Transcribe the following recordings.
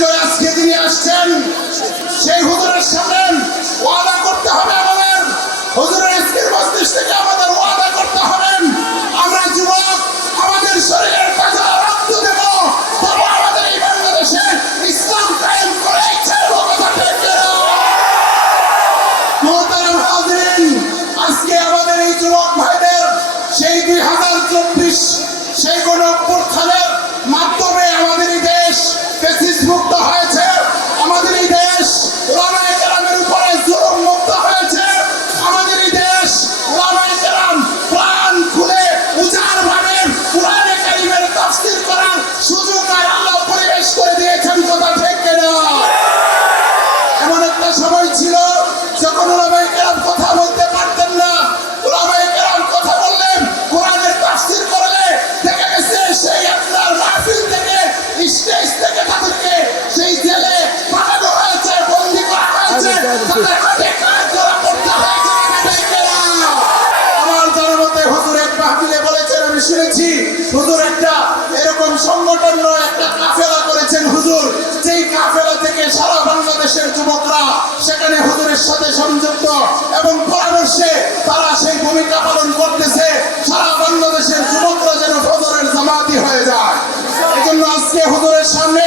করে আজকে তিনি আসছেন, সেই হুজুরের সামনে ওয়াদা করতে হবে আমাদের। হুজুরের আজকের মজলিস থেকে আমাদের ওয়াদা করতে হবে, আমরা যুবক আমাদের শরীরের কাছে রক্ত দেব, তবে আমাদের এই বাংলাদেশে ইসলাম কায়েম করে ছাড়বো। কথা ঠিক কিনা? মোহতারাম হাজিরিন, আজকে আমাদের এই যুবক ভাইদের সেই 2024 সেই গণঅভ্যুত্থানের মাধ্যমে আমাদের এই দেশ ফ্যাসিস্ট মুক্ত হয়েছে, আমাদের এই দেশ ওলামায়ে কেরামের উপরে জুলুম মুক্ত হয়েছে, আমাদের এই দেশ ওলামায়ে কেরাম প্রাণ খুলে উজাড়ভাবে কোরআনে কারীমের তাফসীর করার সুযোগ আর আল্লাহ পরিবেশ করে দিয়েছেন। কথা ঠিক কিনা? এমন একটা সময় ছিল যখন ওলামায়ে কেরাম কথা বলতে পারতেন না, ওলামায়ে কেরাম কথা বললেন কোরআনের তাফসীর করলে দেখা গেছে সেই আপনার মাহফিল থেকে স্টেজ থেকে তাদেরকে সেই জেলে পাঠানো হয়েছে, বন্দী করা হয়েছে, তাদেরকে কাজ করা করতে হয়েছে। আমার জানার মতে হুজুর এক মাহফিলে বলেছেন, আমি শুনেছি হুজুর একটা এরকম সংগঠন নয় একটা কাফেলা করেছেন হুজুর, যেই কাফেলা থেকে সারা বাংলাদেশের যুবকরা সেখানে হুজুরের সাথে সংযুক্ত এবং পরামর্শে তারা সেই ভূমিকা পালন করতেছে, সারা বাংলাদেশের যুবকরা যেন ফজরের জামাতি হয়ে যায়। এই জন্য আজকে হুজুরের সামনে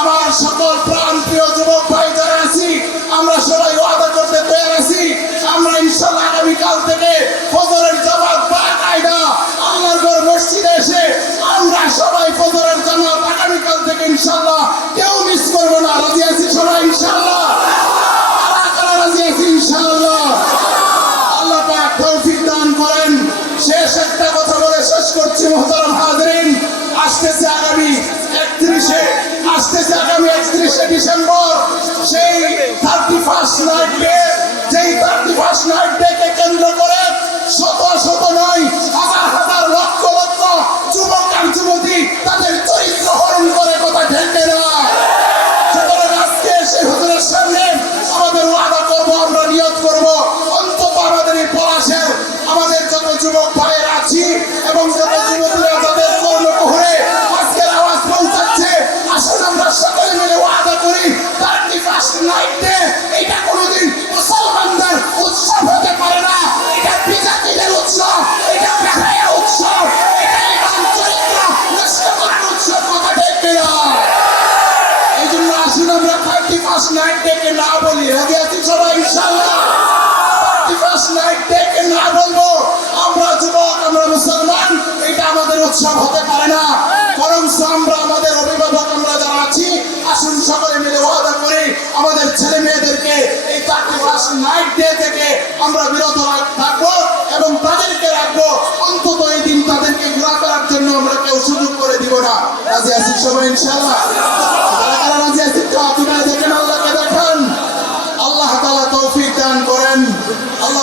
আমার সকল প্রাণ প্রিয় যুবক ভাই যারা আছি, আমরা সবাই ওয়াদা করতে তৈরি আছি, আমরা ইনশাআল্লাহ আগামীকাল থেকে ফজরের জামাত বাকায়দা আল্লাহর ঘর মসজিদে এসে আমরা সবাই ফজরের জামাত আগামীকাল থেকে ইনশাআল্লাহ কেউ মিস করব না। রাজি আছি সবাই ইনশাআল্লাহ? কারা রাজি আছি ইনশাআল্লাহ? আল্লাহ পাক তৌফিক দান করেন। শেষ একটা কথা বলে শেষ করছি মুহতারাম হাজিরিন, আসতেছে আগামী 31শে ডিসেম্বর সেই 31st নাইট ডে, যেই 31st নাইট ডে কে কেন্দ্র করে শত শত নয় হাজার হাজার লক্ষ লক্ষ যুবক আর যুবতী তাদের চরিত্র হরণ করে। কথা ঠিক কিনা? সুতরাং আজকে সেই হুজুরের সামনে আমাদের ওয়াদা করবো, আমরা নিয়ত করবো, অন্তত আমাদের এই পলাশের আমাদের যত যুবক ভাইয়েরা আছি এবং যত যুবতীরা যাদের কর্মকুহরে আজকের আওয়াজ পৌঁছাচ্ছে, আসলে আমরা সকলে মিলে ওয়াদা করি 31st নাইট ডে এটা কোনোদিন মুসলমানদের উৎসব হতে পারে না, এটা বিজাতিদের উৎসব, এটা বেহায়া উৎসব, এটা ইমান চরিত্র নষ্ট করার উৎসব। কথা ঠিক কিনা? এই জন্য আসুন আমরা 31st নাইট ডে কে না বলি। রাজি আছি সবাই ইনশাআল্লাহ? 31st নাইট ডে কে না বলবো, আমরা যুবক আমরা মুসলমান, এটা আমাদের উৎসব হতে পারে না, বরং আমরা আমাদের অভিভাবক আমরা যারা আছি আসুন সকলে মিলে ওয়াদা করি আমাদের ছেলে মেয়েদেরকে এই 31st নাইট ডে থেকে আমরা বিরত থাকবো এবং তাদেরকে রাখবো, অন্তত এই দিন তাদেরকে ঘোরা করার জন্য আমরা কেউ সুযোগ করে দিব না। রাজি আছি সবাই ইনশাআল্লাহ? যারা যারা রাজি আছি তো আপনারা দেখেন, আল্লাহকে দেখান, আল্লাহ তাআলা তৌফিক দান করেন। আল্লাহ